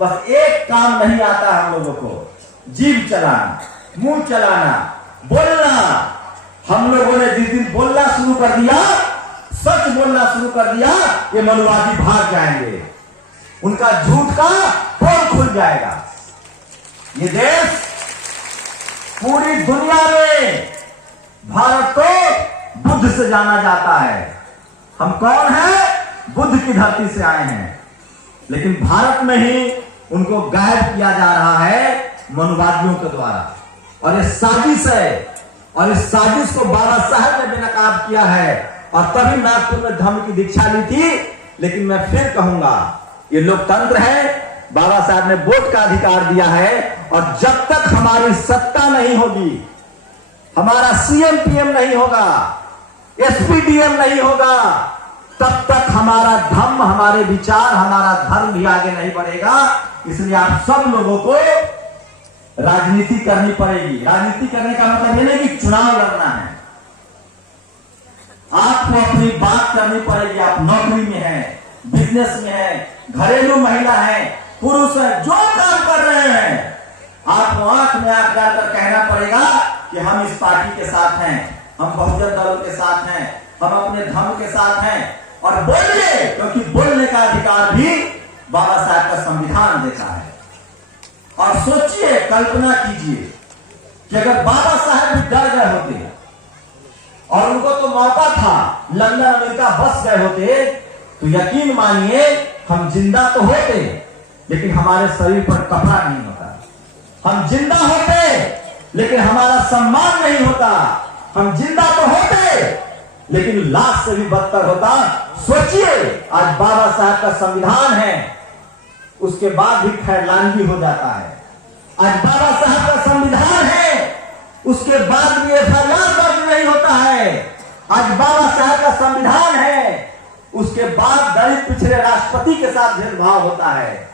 बस एक काम नहीं आता हम लोगों को, जीभ चलाना, मुंह चलाना, बोलना। हम लोगों ने जिस दिन बोलना शुरू कर दिया, सच बोलना शुरू कर दिया, ये मनुवादी भाग जाएंगे, उनका झूठ का पोल खुल जाएगा। ये देश पूरी दुनिया में भारत को बुद्ध से जाना जाता है। हम कौन हैं? बुद्ध की धरती से आए हैं, लेकिन भारत में ही उनको गायब किया जा रहा है मनुवादियों के द्वारा। और ये साजिश है, और इस साजिश को बाबा साहब ने बेनकाब किया है, और तभी नागपुर में धम्म की दीक्षा ली थी। लेकिन मैं फिर कहूंगा, ये लोकतंत्र है, बाबा साहब ने वोट का अधिकार दिया है, और जब तक हमारी सत्ता नहीं होगी, हमारा सीएम पीएम नहीं होगा, एसपीडीएम नहीं होगा, तब तक हमारा धम्म, हमारे विचार, हमारा धर्म भी आगे नहीं बढ़ेगा। इसलिए आप सब लोगों को राजनीति करनी पड़ेगी। राजनीति करने का मतलब ये नहीं कि चुनाव लड़ना है, आपको अपनी बात करनी पड़ेगी। आप नौकरी में हैं, बिजनेस में हैं, घरेलू महिला है, पुरुष है, जो काम कर रहे हैं, आपको आंख में आंख डालकर कहना पड़ेगा कि हम इस पार्टी के साथ हैं, हम बहुजन दलों के साथ हैं, हम अपने धर्म के साथ हैं। और बोलिए, क्योंकि बोलने का अधिकार भी बाबा साहब का संविधान देता है। और सोचिए, कल्पना कीजिए कि अगर बाबा साहब भी डर गए होते और उनको तो मौका था, लंदन अमेरिका बस गए होते, तो यकीन मानिए हम जिंदा तो होते, लेकिन हमारे शरीर पर कपड़ा नहीं होता। हम जिंदा होते, लेकिन हमारा सम्मान नहीं होता। हम जिंदा तो होते, लेकिन लाश से भी बदतर होता। सोचिए, आज बाबा साहब का संविधान है, उसके बाद भी खैरलानगी हो जाता है। आज बाबा साहब का संविधान है, उसके बाद भी एफआईआर दर्ज नहीं होता है। आज बाबा साहब का संविधान है, उसके बाद दलित पिछड़े राष्ट्रपति के साथ भेदभाव होता है।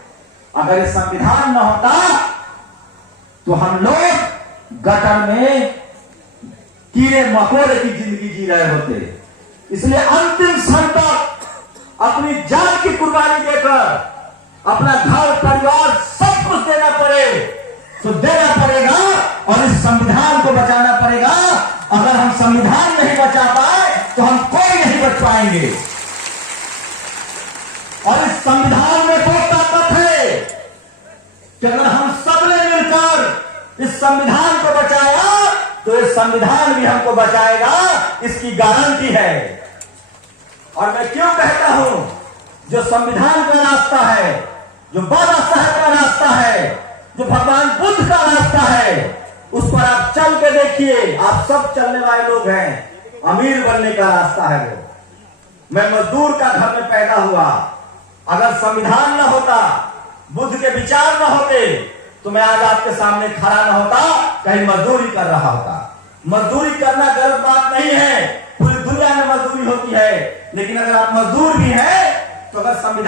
अगर ये संविधान न होता तो हम लोग गटर में कीड़े मकोड़े की जिंदगी जी रहे होते। इसलिए अंतिम क्षण तक अपनी जान की कुर्बानी देकर अपना घर परिवार सब कुछ देना पड़े तो देना पड़ेगा, और इस संविधान को बचाना पड़ेगा। अगर हम संविधान नहीं बचा पाए तो हम कोई नहीं बच पाएंगे। और इस संविधान में वो ताकत है कि अगर हम सबने मिलकर इस संविधान को बचाया तो इस संविधान भी हमको बचाएगा, इसकी गारंटी है। और मैं क्यों कहता हूं, जो संविधान का रास्ता है, जो बाबा साहब का रास्ता है, जो भगवान बुद्ध का रास्ता है, उस पर आप चल के देखिए। आप सब चलने वाले लोग हैं, अमीर बनने का रास्ता है वो। मैं मजदूर का घर में पैदा हुआ, अगर संविधान न होता, बुद्ध के विचार न होते, तो मैं आज आपके सामने खड़ा न होता, कहीं मजदूरी कर रहा होता। मजदूरी करना गलत बात नहीं है, पूरी दुनिया में मजदूरी होती है, लेकिन अगर आप मजदूर भी हैं तो अगर संविधान